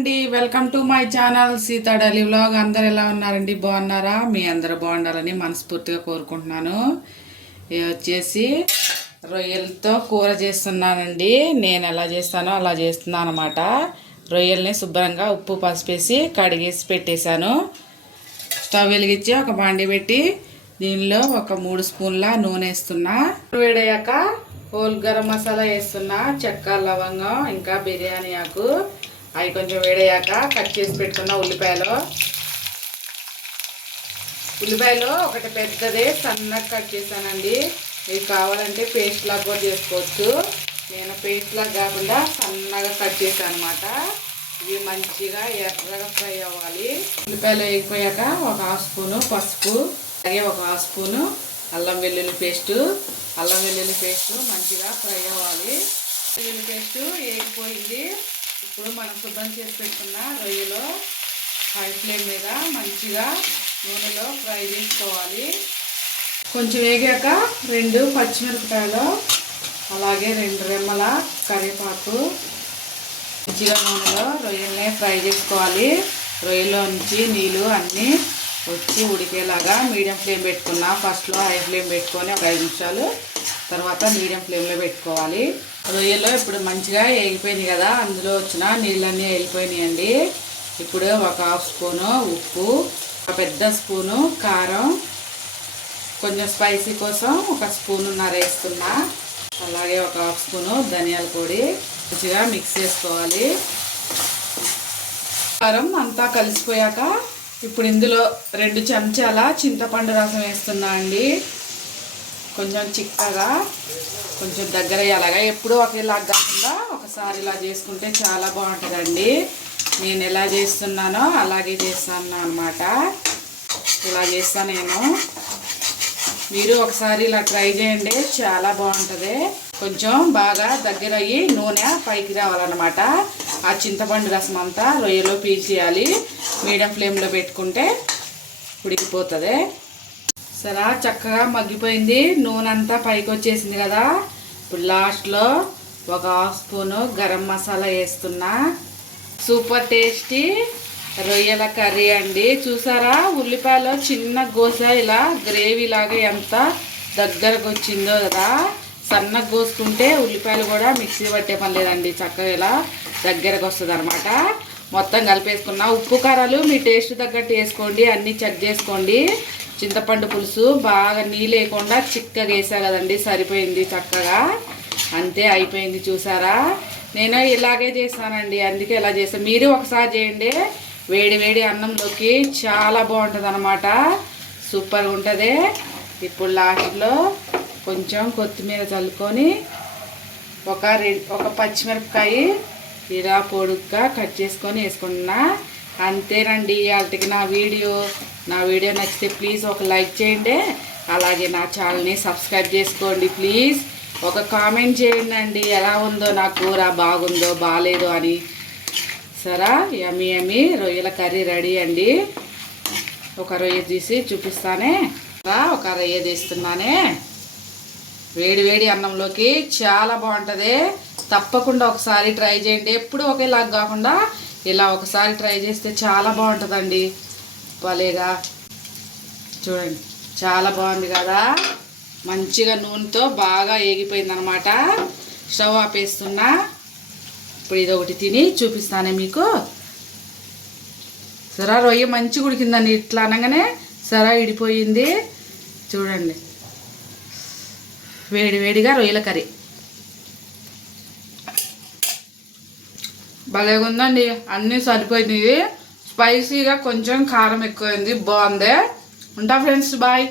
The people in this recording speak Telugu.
అండి, welcome to my channel Sita daily vlog. అందరు ఎలా ఉన్నారండి? బాగున్నారా? మీ అందరు బాగుండాలని మనస్ఫూర్తిగా కోరుకుంటున్నాను. ఇది వచ్చేసి రొయ్యలతో కూర చేస్తున్నానండి. నేను ఎలా చేస్తానో అలా చేస్తున్నాను అనమాట. రొయ్యల్ని శుభ్రంగా ఉప్పు పసుపేసి కడిగేసి పెట్టేశాను. స్టవ్ వెలిగించి ఒక బాండి పెట్టి దీనిలో ఒక 3 స్పూన్ల నూనె వేస్తున్నా. వేడయ్యాక హోల్ గరం మసాలా వేస్తున్నా, చెక్క లవంగం ఇంకా బిర్యానీ ఆకు. అవి కొంచెం వేడయ్యాక కట్ చేసి పెట్టుకున్న ఉల్లిపాయలు ఒకటి పెద్దదే సన్నగా కట్ చేశానండి. ఇది కావాలంటే పేస్ట్ లాగా కూడా చేసుకోవచ్చు. నేను పేస్ట్ లాగా కాకుండా సన్నగా కట్ చేశాను అనమాట. ఇవి మంచిగా ఎర్రగా ఫ్రై అవ్వాలి. ఉల్లిపాయలు వేగిపోయాక ఒక 1/2 స్పూను పసుపు, అలాగే ఒక 1/2 స్పూను అల్లం వెల్లుల్లి పేస్టు మంచిగా ఫ్రై అవ్వాలి. వెల్లుల్లి పేస్టు వేగిపోయింది. ఇప్పుడు మనం శుభ్రం చేసి పెట్టుకున్న రొయ్యలో హై ఫ్లేమ్ మీద మంచిగా నూనెలో ఫ్రై చేసుకోవాలి. కొంచెం వేగాక 2 పచ్చిమిరపకాయలు, అలాగే 2 రెమ్మల కరివేపాకు మంచిగా నూనెలో రొయ్యల్ని ఫ్రై చేసుకోవాలి. రొయ్యలో నుంచి నీళ్ళు అన్నీ వచ్చి ఉడికేలాగా మీడియం ఫ్లేమ్ పెట్టుకున్నా. ఫస్ట్లో హై ఫ్లేమ్ పెట్టుకొని ఒక 5 నిమిషాలు, తర్వాత మీడియం ఫ్లేమ్లో పెట్టుకోవాలి. రొయ్యలో ఇప్పుడు మంచిగా వేగిపోయింది కదా, అందులో వచ్చిన నీళ్ళన్నీ వెళ్ళిపోయినాయండి. ఇప్పుడు ఒక 1/2 స్పూను ఉప్పు, ఒక పెద్ద స్పూను కారం, కొంచెం స్పైసీ కోసం ఒక 1.5 స్పూన్ వేస్తున్నా, అలాగే ఒక 1/2 స్పూను ధనియాల పొడి మంచిగా మిక్స్ చేసుకోవాలి. కారం అంతా కలిసిపోయాక ఇప్పుడు ఇందులో 2 చెంచాల చింతపండు రసం వేస్తున్నా అండి. కొంచెం చిక్కగా, కొంచెం దగ్గర అయ్యేలాగా, ఎప్పుడూ ఒకేలా కాకుండా ఒకసారి ఇలా చేసుకుంటే చాలా బాగుంటుందండి. నేను ఎలా చేస్తున్నానో అలాగే చేస్తాను అన్నమాట. ఇలా చేస్తాను నేను. మీరు ఒకసారి ఇలా ట్రై చేయండి, చాలా బాగుంటుంది. కొంచెం బాగా దగ్గర అయ్యి నూనె పైకి రావాలన్నమాట. ఆ చింతపండు రసం అంతా రొయ్యలో పీల్చేయాలి. మీడియం ఫ్లేమ్లో పెట్టుకుంటే ఉడికిపోతుంది. సరే, చక్కగా మగ్గిపోయింది. నూనె అంతా పైకి వచ్చేసింది కదా. ఇప్పుడు లాస్ట్లో ఒక 1/2 స్పూను గరం మసాలా వేస్తున్నా. సూపర్ టేస్టీ రొయ్యల కర్రీ అండి. చూసారా, ఉల్లిపాయలో చిన్న గోస ఇలా గ్రేవీ లాగా ఎంత దగ్గరకు వచ్చిందో కదా. సన్నగా కోసుకుంటే ఉల్లిపాయలు కూడా మిక్సీ పట్టే పని లేదండి, చక్కగా ఇలా దగ్గరకు వస్తుంది అనమాట. మొత్తం కలిపేసుకున్నా. ఉప్పు కారాలు మీ టేస్ట్ తగ్గట్టు వేసుకోండి, అన్నీ చెక్ చేసుకోండి. చింతపండు పులుసు బాగా నీళ్ళు వేయకుండా చిక్కగా వేసా కదండి, సరిపోయింది చక్కగా. అంతే, అయిపోయింది. చూసారా, నేను ఇలాగే చేస్తానండి, అందుకే ఇలా చేస్తాను. మీరు ఒకసారి చేయండి. వేడి వేడి అన్నంలోకి చాలా బాగుంటుంది అనమాట, సూపర్గా ఉంటుంది. ఇప్పుడు లాస్ట్లో కొంచెం కొత్తిమీర చల్లుకొని ఒక పచ్చిమిరపకాయ ఇలా పొడుగ్గా కట్ చేసుకొని వేసుకుంటున్నా. అంతేనండి వాటికి నా వీడియో నచ్చితే ప్లీజ్ ఒక లైక్ చేయండి, అలాగే నా ఛానల్ని సబ్స్క్రైబ్ చేసుకోండి. ప్లీజ్ ఒక కామెంట్ చేయండి అండి, ఎలా ఉందో నా కూర, బాగుందో బాగాలేదో అని. సరే, యమ్మీ రొయ్యల కర్రీ రెడీ అండి. ఒక రొయ్య తీసి చూపిస్తానే. ఒక రొయ్య తీస్తున్నానే. వేడి వేడి అన్నంలోకి చాలా బాగుంటుంది. తప్పకుండా ఒకసారి ట్రై చేయండి. ఎప్పుడు ఒకేలాగా కాకుండా ఇలా ఒకసారి ట్రై చేస్తే చాలా బాగుంటుందండి. భలేగా చూడండి, చాలా బాగుంది కదా. మంచిగా నూనెతో బాగా వేగిపోయింది అనమాట. స్టవ్ ఆపేస్తున్నా. ఇప్పుడు ఇది ఒకటి తిని చూపిస్తానే మీకు. సరే, రొయ్య మంచిగా ఉడికిందండి. ఇట్లా అనగానే సరే ఇడిపోయింది. చూడండి, వేడి వేడిగా రొయ్యల కర్రీ భలేగా ఉందండి. అన్నీ సరిపోయినాయి. స్పైసీగా కొంచెం కారం ఎక్కువైంది, బాగుంది. ఉంటా ఫ్రెండ్స్, బాయ్.